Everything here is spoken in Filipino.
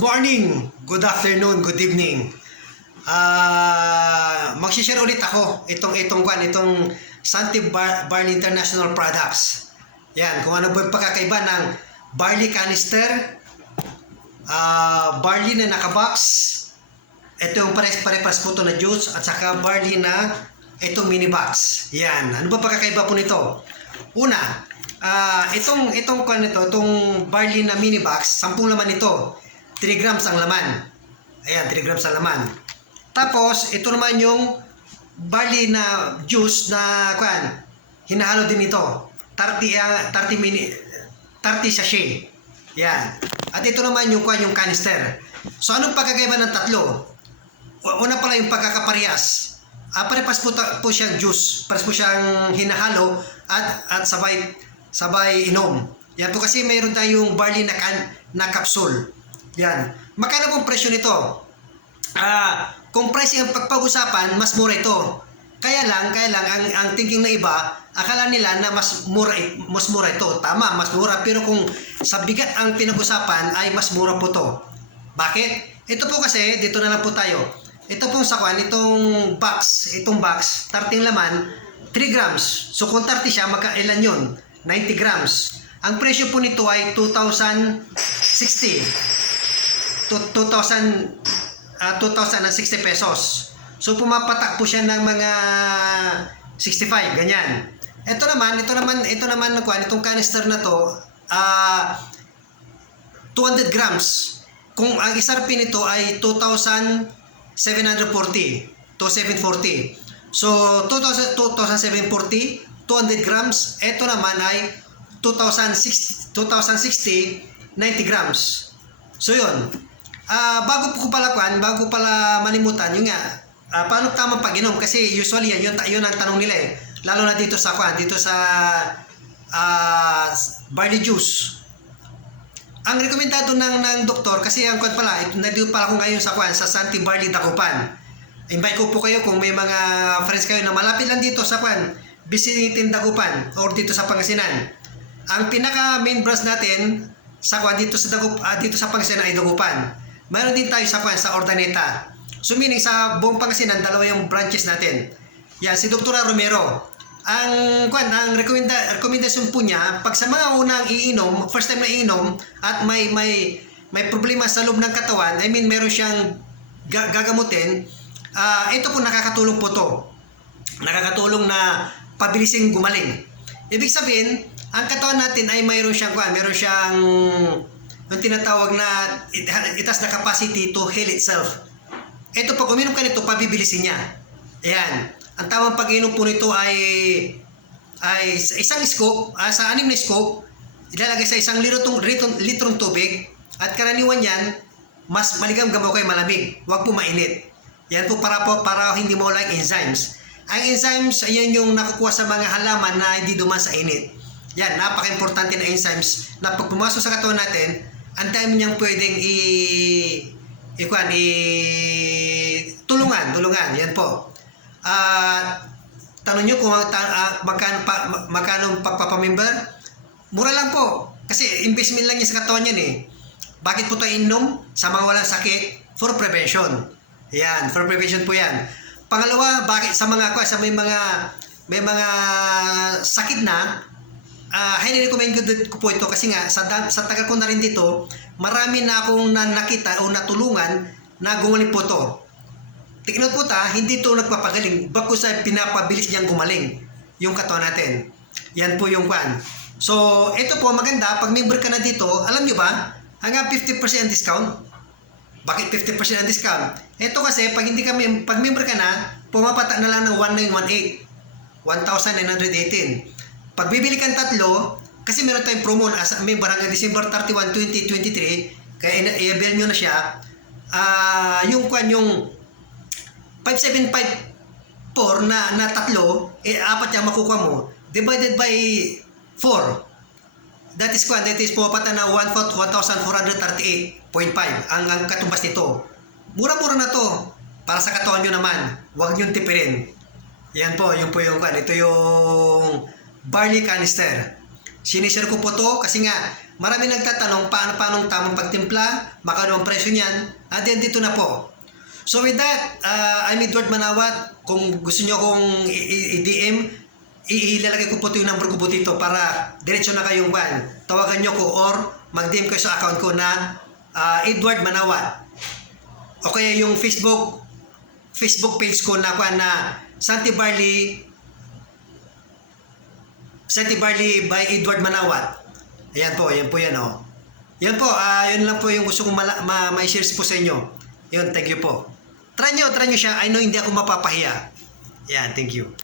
Good morning, good afternoon, good evening. Magsishare ulit ako itong Santi Barley International Products. Yan, kung ano ba yung pagkakaiba ng barley canister, barley na nakabox, ito yung pare-pares po ito na juice, at saka barley na itong mini box. Yan, ano ba pagkakaiba po nito? Una, itong barley na mini box, 10 laman ito. 3 grams ang laman. Ayan, 3 grams ang laman. Tapos, ito naman yung barley na juice na hinahalo din ito. 30 sachet. Yan. At ito naman yung canister. So, anong pagkakaiba ng tatlo? Una pala yung pagkakaparehas. Pare-pas po siyang juice. Pares po siyang hinahalo at sabay inom. Yan po kasi mayroon tayong barley na capsule. Yan. Magkano pong presyo nito? Kung price ang pagpag-usapan, mas mura ito. Kaya lang ang thinking na iba, akala nila na mas mura ito. Tama, mas mura. Pero kung sa bigat ang pinag-usapan, ay mas mura po to. Bakit? Ito po kasi, dito na lang po tayo. Ito pong itong box, 30 laman, 3 grams. So kung 30 siya, ilan yun? 90 grams. Ang presyo po nito ay 2,060 pesos. So pumapatak po siya ng mga 65, ganyan. Ito naman itong canister na to, 200 grams. Kung ang isarpin nito ay 2,740 to 740. So 2,740, 200 grams. Ito naman ay 2,060, 90 grams. So yun. Bago ko pala malimutan, yun nga, paano tamang pag-inom? Kasi usually yun ang tanong nila eh. Lalo na dito sa barley juice. Ang rekomendado ng doktor, kasi ang nandito pala ako ngayon sa Santi Barley Dagupan. Invite ko po kayo kung may mga friends kayo na malapit lang dito sa Bisinitin Dagupan or dito sa Pangasinan. Ang pinaka main branch natin dito sa Pangasinan ay Dagupan. Mayroon din tayo sa Ordaneta. So meaning sa buong Pangasinan, dalawa yung branches natin. Yan, si Dr. Romero. Ang recommendation po niya, pag sa mga unang iinom, first time na iinom, at may problema sa loob ng katawan, I mean meron siyang gagamutin, ito po nakakatulong po to. Nakakatulong na pabilising gumaling. Ibig sabihin, ang katawan natin ay mayroon siyang yung tinatawag na it has the capacity to heal itself. Ito pag uminom ka nito, pabibilisin niya. Ayan. Ang tamang pag-inom po nito ay isang scoop, sa 6 na scoop, ilalagay sa 1 litrong tubig, at karaniwan yan, mas maligam-gamaw kayo malamig. Huwag po mainit. Yan po para hindi mawala ang enzymes. Ang enzymes, ayan yung nakukuha sa mga halaman na hindi duman sa init. Yan, napaka-importante na enzymes na pag pumasok sa katawan natin, ang dami niyang pwedeng tulungan. Yan po. Tanong nyo kung magkano pagpapamember? Mura lang po. Kasi investment lang niya sa katawan yan eh. Bakit po tayo inom? Sa mga walang sakit, for prevention. Yan, for prevention po yan. Pangalawa, bakit sa may mga sakit na, highly recommended ko po ito kasi nga sa tagal ko na rin dito, marami na akong nakita o natulungan na gumaling po to. Tignan po hindi to nagpapagaling, bagkus ay pinapabilis niyang gumaling yung katawan natin. Yan po yung So, ito po maganda, pag member ka na dito, alam nyo ba, hanggang 50% discount. Bakit 50% discount? Ito kasi, pag member ka na, pumapata na lang ng 1918, 1,918. Pag bibili kang 3, kasi meron tayong promo as member hanggang December 31, 2023, kaya i-avail nyo na siya, yung 5,754 na 3, 4 yung makukuha mo, divided by 4. That is pumapata na 1,438.5 ang katumbas nito. Mura-mura na to. Para sa katawan nyo naman, huwag nyo tipirin. Yan po, ito yung barley canister. Sinishare ko po to kasi nga marami nagtatanong paano tamang pagtimpla, magkano ang presyo niyan, at yan dito na po. So with that, I'm Edward Manawat. Kung gusto nyo akong i-DM, ilalagay ko po ito yung number ko po dito para diretso na kayong tawagan nyo ko or mag-DM kayo sa account ko na Edward Manawat. O kaya yung Facebook page ko na Santi Barley by Edward Manawat. Ayan po yan oh. Yan po, yun lang po yung gusto kong ma-share po sa inyo. Yun, thank you po. Try nyo siya. I know hindi ako mapapahiya. Yan, thank you.